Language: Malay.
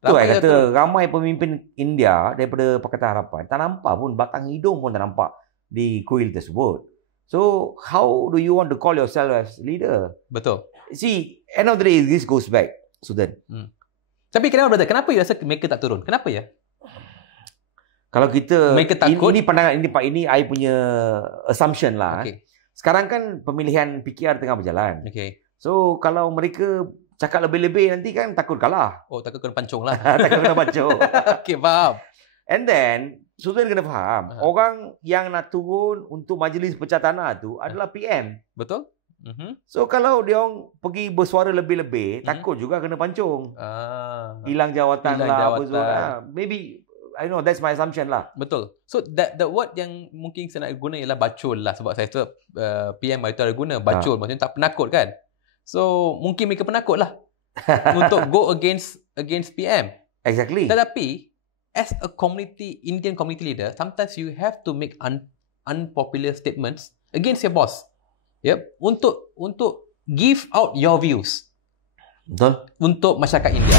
Tu saya kata ramai pemimpin India daripada Pakatan Harapan tak nampak pun, batang hidung pun tak nampak di kuil tersebut. So how do you want to call yourself as leader? Betul. See, end of the day this goes back, Sudan. Tapi kenapa brother? Kenapa you rasa mereka tak turun? Kenapa ya? Kalau kita mereka takut, ini pandangan ini I punya assumption lah. Okay. Sekarang kan pemilihan PKR tengah berjalan. Okay. So kalau mereka cakap lebih-lebih nanti kan takut kalah. Oh, takut kena pancung lah. Takut kena pancung. Okay, faham. And then Sultan kena faham, orang yang nak turun untuk majlis pecah tanah tu adalah PM. Betul? So kalau dia orang pergi bersuara lebih-lebih, takut juga kena pancung. Hilang jawatan lah. Maybe, I know, that's my assumption lah. Betul. So the word yang mungkin saya nak guna ialah bacul lah. Sebab saya tu PM itu ada guna bacul. Maksudnya tak penakut kan. So mungkin mereka penakut lah untuk go against PM. Exactly. Tetapi as a Indian community leader, sometimes you have to make unpopular statements against your boss. Yep. Untuk give out your views. Betul. Untuk masyarakat India.